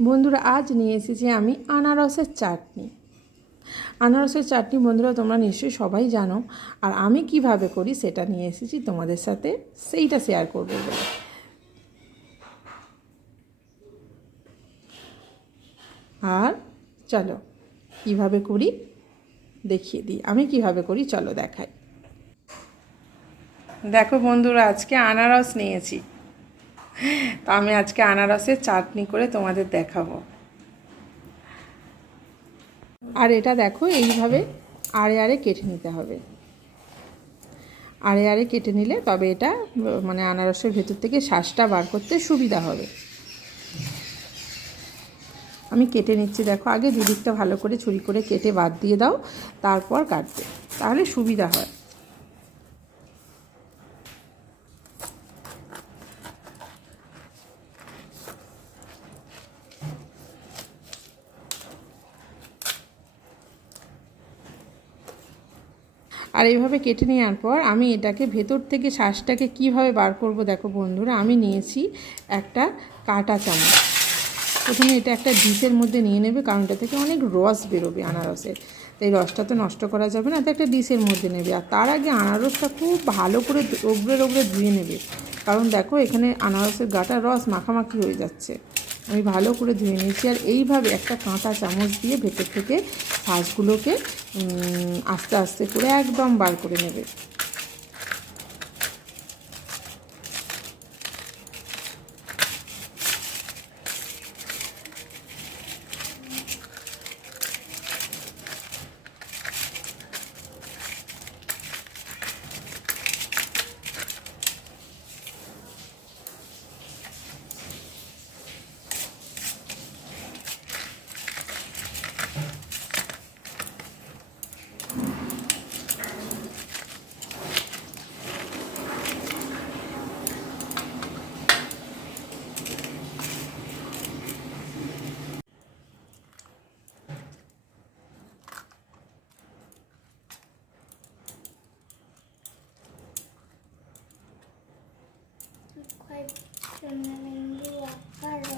বন্ধুরা, আজ নিয়ে এসেছি আমি আনারসের চাটনি। আনারসের চাটনি বন্ধুরা, তোমরা নিশ্চয়ই সবাই জানো। আর আমি কীভাবে করি সেটা নিয়ে এসেছি তোমাদের সাথে, সেইটা শেয়ার করব বলে আর চলো, কীভাবে করি দেখিয়ে দিই। আমি কীভাবে করি, চলো দেখাই। দেখো বন্ধুরা, আজকে আনারস নিয়েছি। তো আমি আজকে আনারসের চাটনি করে তোমাদের দেখাবো। আর এটা দেখো, এইভাবে আড়ে আড়ে কেটে নিতে হবে। আড়ে আড়ে কেটে নিলে তবে এটা মানে আনারসের ভেতর থেকে শ্বাসটা বার করতে সুবিধা হবে। আমি কেটে নিচ্ছি, দেখো, আগে দুদিকটা ভালো করে ছুরি করে কেটে বাদ দিয়ে দাও, তারপর কাটবে। তাহলে সুবিধা হয়। আর এইভাবে কেটে নেওয়ার পর আমি এটাকে ভেতর থেকে শ্বাসটাকে কীভাবে বার করব দেখো বন্ধুরা, আমি নিয়েছি একটা কাটা চামচ। প্রথমে এটা একটা ডিশের মধ্যে নিয়ে নেবে, কারণ এটা থেকে অনেক রস বেরোবে আনারসের। এই রসটা তো নষ্ট করা যাবে না, তো একটা ডিশের মধ্যে নেবে। আর তার আগে আনারসটা খুব ভালো করে ওগড়ে ওগড়ে ধুয়ে নেবে। কারণ দেখো, এখানে আনারসের গাটা রস মাখামাখি হয়ে যাচ্ছে। আমি ভালো করে ধুয়ে নিয়েছি। আর এইভাবে একটা কাঁটা চামচ দিয়ে ভেতর থেকে শাঁসগুলোকে আস্তে আস্তে করে একদম বার করে নেবে। ಕಣ್ಣಲ್ಲಿ ಅಕ್ಕಡ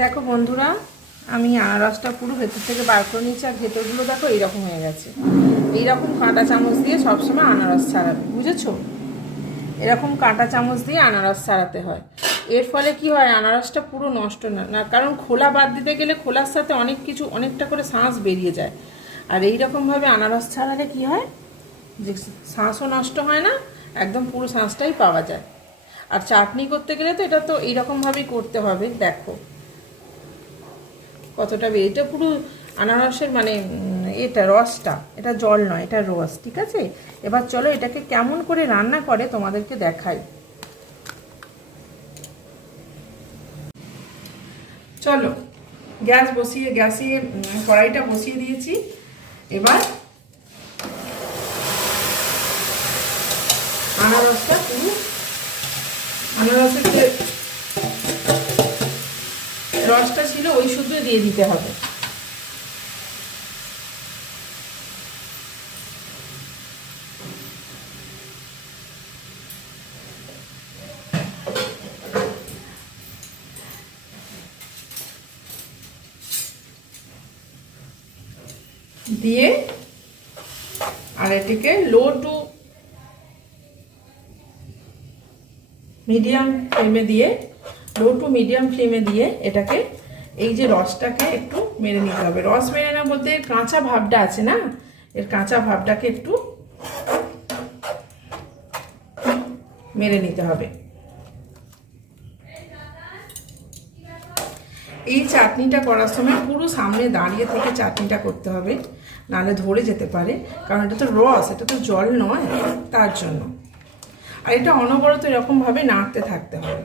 দেখো বন্ধুরা, আমি আনারসটা পুরো ভেতর থেকে বার করে নিচ্ছি আর ভেতরগুলো দেখো এইরকম হয়ে গেছে। এইরকম কাঁটা চামচ দিয়ে সবসময় আনারস ছাড়াবে, বুঝেছ? এরকম কাঁটা চামচ দিয়ে আনারস ছাড়াতে হয়। এর ফলে কি হয়, আনারসটা পুরো নষ্ট না না, কারণ খোলা বাদ দিতে গেলে খোলার সাথে অনেক কিছু, অনেকটা করে শাঁস বেরিয়ে যায়। আর এই রকমভাবে আনারস ছাড়ালে কি হয়? যে শাঁসও নষ্ট হয় না, একদম পুরো শাঁসটাই পাওয়া যায়। আর চাটনি করতে গেলে তো এটা তো এইরকমভাবেই করতে হবে, দেখো। কতটা এটা পুরো আনারসের মানে এটা রসটা, এটা জল নয়, এটা রস, ঠিক আছে? এবার চলো এটাকে কেমন করে রান্না করে তোমাদেরকে দেখাই। চলো, গ্যাস বসিয়ে, গ্যাসে কড়াইটা বসিয়ে দিয়েছি। এবার আনারসটা পুরো, আনারসের রসটা ছিল ওই শুদ্ধ দিয়ে দিতে হবে। দিয়ে আর এটিকে লো টু মিডিয়াম ফ্লেমে দিয়ে লো টু মিডিয়াম ফ্লেমে দিয়ে এটাকে এই যে রসটাকে একটু মেরে নিতে হবে। রস মেরে নেওয়ার মধ্যে কাঁচা ভাবটা আছে না? এর কাঁচা ভাবটাকে একটু মেরে নিতে হবে। এই চাটনিটা করার সময় পুরো সামনে দাঁড়িয়ে থেকে চাটনিটা করতে হবে, নাহলে ধরে যেতে পারে, কারণ এটা তো রস, এটা তো জল নয়, তার জন্য। আর এটা অনবরত এরকমভাবে নাড়তে থাকতে হবে।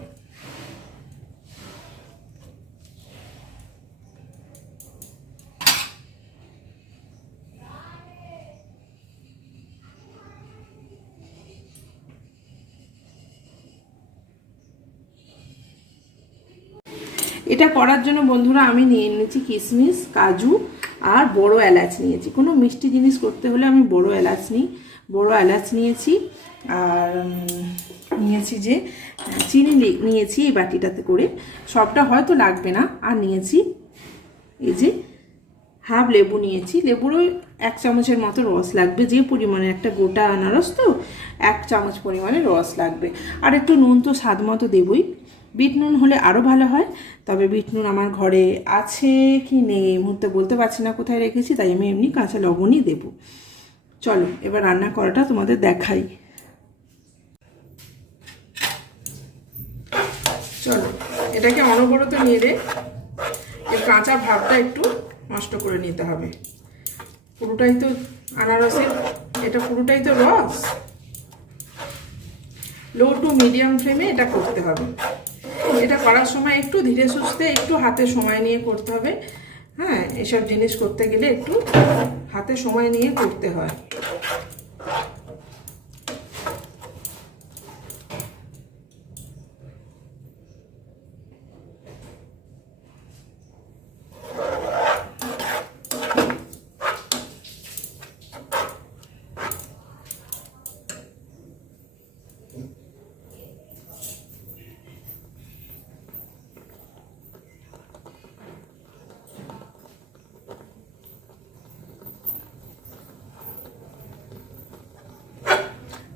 এটা করার জন্য বন্ধুরা আমি নিয়ে নিয়েছি কিশমিশ কাজু আর বড় এলাচ নিয়েছি। কোনো মিষ্টি জিনিস করতে হলে আমি বড় এলাচ নিই। বড় এলাচ নিয়েছি আর নিয়েছি যে চিনি নিয়েছি এই বাটিটাতে করে। সবটা হয়তো লাগবে না। আর নিয়েছি এই যে হাফ লেবু নিয়েছি। লেবুরও এক চামচের মতো রস লাগবে। যে পরিমাণে একটা গোটা আনারস তো, এক চামচ পরিমাণে রস লাগবে। আর একটু নুন তো স্বাদ মতো দেবই। বিট নুন হলে আরও ভালো হয়। তবে বিট নুন আমার ঘরে আছে কি নেই মুহূর্তে বলতে পারছি না কোথায় রেখেছি, তাই আমি এমনি কাঁচা লবণই দেবো। চলো, এবার রান্না করাটা তোমাদের দেখাই। চলো, এটাকে অনবরত নেড়ে এর কাঁচা ভাবটা একটু নষ্ট করে নিতে হবে। পুরোটাই তো আনারসের, এটা পুরোটাই তো রস। লো টু মিডিয়াম ফ্লেমে এটা করতে হবে। এটা করার সময় একটু ধীরে সুস্থে, একটু হাতে সময় নিয়ে করতে হবে। হ্যাঁ এসব জিনিস করতে গেলে একটু হাতে সময় নিয়ে করতে হয়।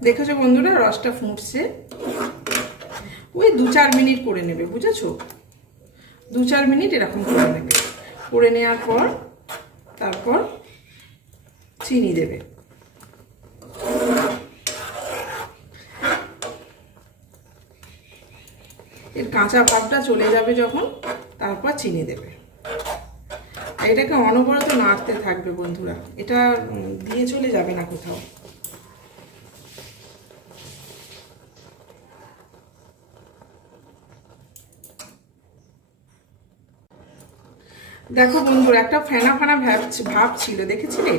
দেখেছ বন্ধুরা, রসটা ফুটছে। ওই দু চার মিনিট করে নেবে, বুঝেছ? দু চার মিনিট এরকম করে নেবে। করে নেওয়ার পর তারপর চিনি দেবে। এর কাঁচা ভাবটা চলে যাবে যখন, তারপর চিনি দেবে। এটাকে অনবরত নাড়তে থাকবে বন্ধুরা। এটা দিয়ে চলে যাবে না কোথাও। দেখো বন্ধুরা, একটা ফেনা ফেনা ভাব ভাব ছিল দেখেছিলে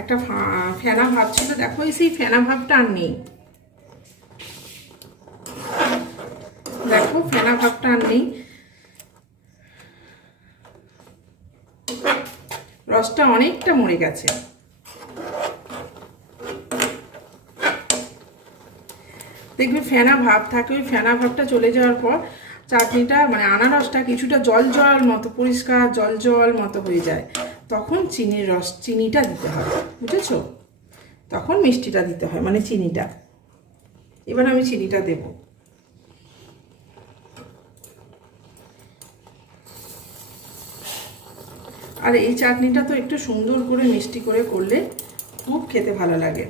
একটা ফেনা ভাব ছিল, দেখো সেই ফেনা ভাবটা আর নেই। দেখো ফেনা ভাবটা আর নেই। রসটা অনেকটা মরে গেছে। দেখবে ফেনা ভাব থাকে, ওই ফেনা ভাবটা চলে যাওয়ার পর চাটনিটা মানে আনারসটা কিছুটা জল জল মতো, পরিষ্কার জল জল মতো হয়ে যায়। তখন চিনির রস, চিনিটা দিতে হয় বুঝেছ? তখন মিষ্টিটা দিতে হয় মানে চিনিটা। এবার আমি চিনিটা দেব। আর এই চাটনিটা তো একটু সুন্দর করে মিষ্টি করে করলে খুব খেতে ভালো লাগে।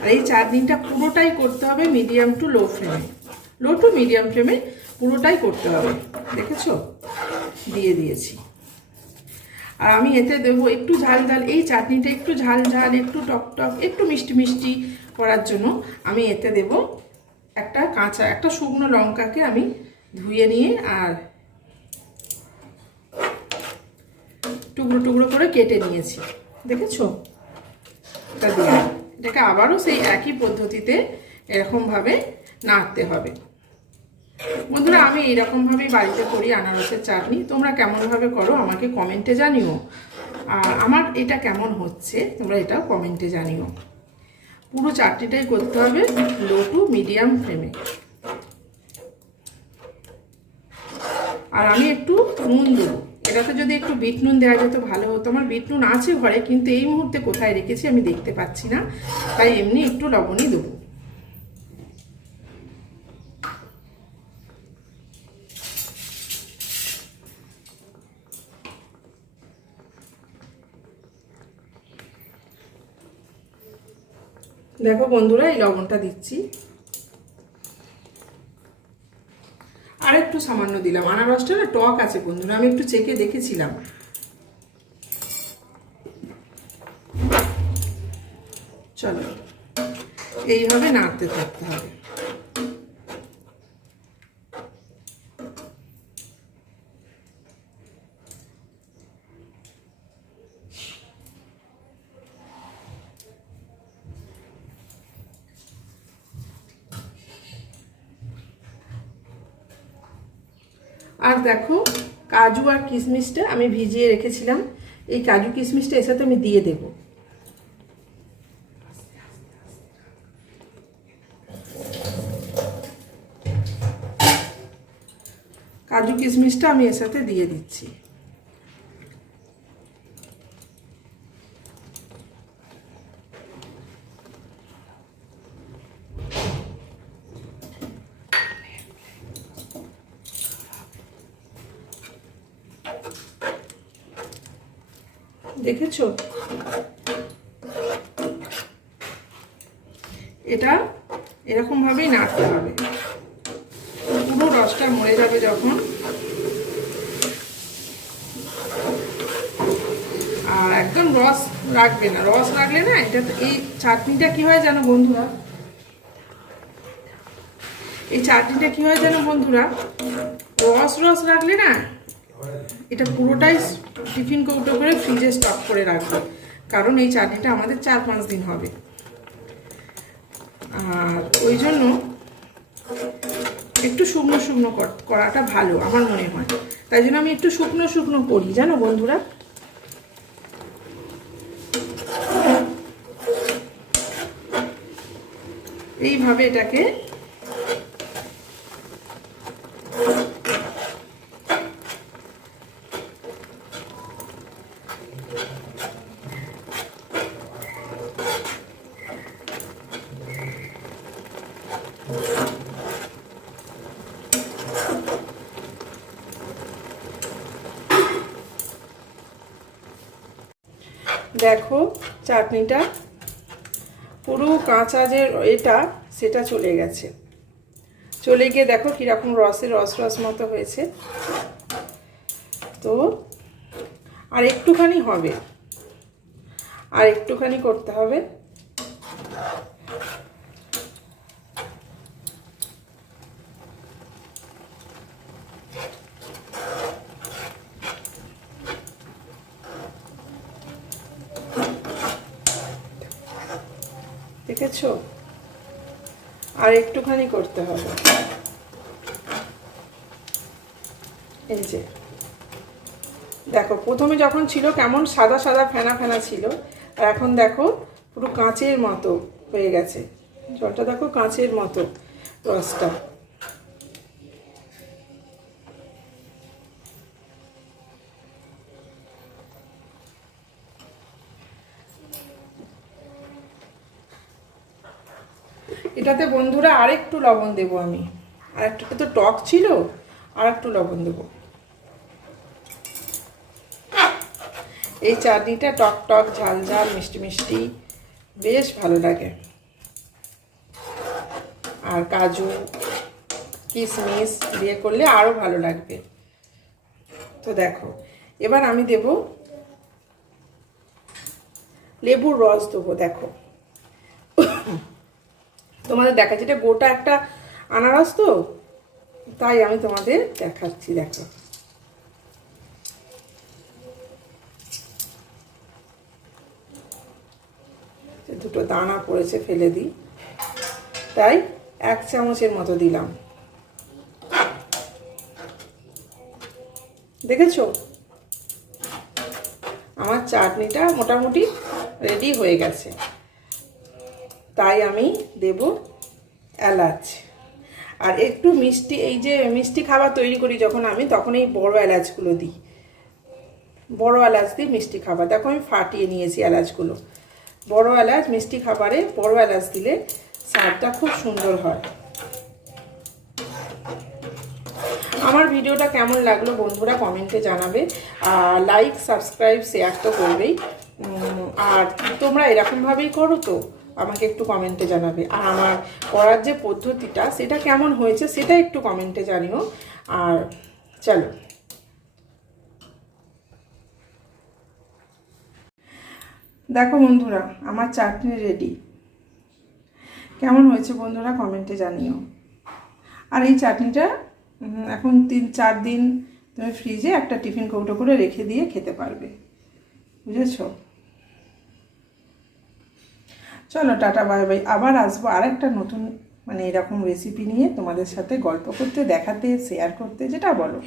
আর এই চাটনিটা পুরোটাই করতে হবে মিডিয়াম টু লো ফ্লেমে। লো টু মিডিয়াম ফ্লেমে পুরোটাই করতে হবে। দেখেছ? দিয়ে দিয়েছি। আর আমি এতে দেবো একটু ঝাল ঝাল, এই চাটনিটা একটু ঝাল ঝাল, একটু টক টক, একটু মিষ্টি মিষ্টি করার জন্য আমি এতে দেব একটা কাঁচা, একটা শুকনো লঙ্কাকে আমি ধুয়ে নিয়ে আর টুকরো টুকরো করে কেটে নিয়েছি। দেখেছ? এটা দিয়ে। এটাকে আবারও সেই একই পদ্ধতিতে এরকমভাবে নাড়তে হবে। বন্ধুরা, আমি এইরকমভাবেই বাড়িতে করি আনারসের চাটনি। তোমরা কেমনভাবে করো আমাকে কমেন্টে জানিও। আর আমার এটা কেমন হচ্ছে, তোমরা এটাও কমেন্টে জানিও। পুরো চাটনিটাই করতে হবে লো টু মিডিয়াম ফ্লেমে। আর আমি একটু নুন দেবো। এটাতে যদি একটু বিট নুন দেওয়া যেত ভালো হতো। আমার বিট নুন আছে ঘরে, কিন্তু এই মুহূর্তে কোথায় রেখেছি আমি দেখতে পাচ্ছি না। তাই এমনি একটু লবণই দেবো। দেখো বন্ধুরা, এই লবণটা দিচ্ছি। আর একটু সামান্য দিলাম। আনারসটা না টক আছে বন্ধুরা, আমি একটু চেকে দেখেছিলাম। চলো, এইভাবে নাড়তে থাকতে হবে। দেখো, কাজু আর কিশমিশটা আমি ভিজিয়ে রেখেছিলাম। এই কাজু কিশমিশটা এর সাথে আমি দিয়ে দেব। কাজু কিশমিশটা আমি এর সাথে দিয়ে দিচ্ছি। দেখেছ? এটা এরকম ভাবেই নাড়তে হবে। পুরো রসটা মরে যাবে যখন। আর একদম রস রাখবে না। রস রাখলে না, এটা এই চাটনিটা কি হয় জানো বন্ধুরা? এই চাটনিটা কি হয় জানো বন্ধুরা? রস রস রাখলে না এটা পুরোটাই টিফিন কৌটো করে ফ্রিজে স্টক করে রাখবে। কারণ এই চাটনিটা আমাদের চার পাঁচ দিন হবে। আর ওই জন্য একটু শুকনো শুকনো করাটা ভালো, আমার মনে হয়। তাই জন্য আমি একটু শুকনো শুকনো করি, জানো বন্ধুরা? এইভাবে এটাকে দেখো, চাটনিটা পুরো কাঁচা যে এটা, সেটা চলে গেছে। চলে গিয়ে দেখো কীরকম রসের রস রস মতো হয়েছে। তো আর একটুখানি হবে। আর একটুখানি করতে হবে। দেখেছ আর একটুখানি করতে হবে। এই যে। দেখো, প্রথমে যখন ছিল কেমন সাদা সাদা ফেনা ফেনা ছিল, আর এখন দেখো পুরো কাঁচের মতো হয়ে গেছে। জলটা দেখো কাঁচের মতো রসটা। এটাতে বন্ধুরা আরেকটু লবণ দেবো আমি। আর একটু তো টক ছিল আর একটু লবণ দেবো। এই চাটনিটা টক টক, ঝাল ঝাল, মিষ্টি মিষ্টি, বেশ ভালো লাগে। আর কাজু কিশমিশ দিয়ে করলে আরও ভালো লাগবে। তো দেখো, এবার আমি দেব লেবুর রস দেবো, দেখো। তোমাদের দেখাচ্ছি। এটা গোটা একটা আনারস তো? তাই আমি তোমাদের দেখাচ্ছি, দেখো। দুটো দানা পড়েছে, ফেলে দিই। তাই এক চামচের মতো দিলাম। দেখেছ? আমার চাটনিটা মোটামুটি রেডি হয়ে গেছে। তাই আমি দেব এলাচ। আর একটু মিষ্টি, এই যে মিষ্টি খাবার তৈরি করি যখন আমি, তখন এই বড় এলাচগুলো দিই। বড় এলাচ দিই মিষ্টি খাবার। দেখো আমি ফাটিয়ে নিয়েছি এলাচগুলো। বড় এলাচ, মিষ্টি খাবারে বড় এলাচ দিলে স্বাদটা খুব সুন্দর হয়। আমার ভিডিওটা কেমন লাগল বন্ধুরা কমেন্টে জানাবে। আর লাইক, সাবস্ক্রাইব, শেয়ার তো করবেই। আর তোমরা এরকমভাবেই করো তো? আমাকে একটু কমেন্টে জানাবে। আর আমার করার যে পদ্ধতিটা, সেটা কেমন হয়েছে সেটা একটু কমেন্টে জানিও। আর চলো। দেখো বন্ধুরা, আমার চাটনি রেডি কেমন হয়েছে বন্ধুরা কমেন্টে জানিও। আর এই চাটনিটা এখন তিন, চার দিন তুমি ফ্রিজে একটা টিফিন কৌটো করে রেখে দিয়ে খেতে পারবে। বুঝেছ? চলো, টাটা, বাই বাই। আবার আসব আর একটা নতুন মানে এরকম রেসিপি নিয়ে তোমাদের সাথে গল্প করতে, দেখাতে শেয়ার করতে, যেটা বলো।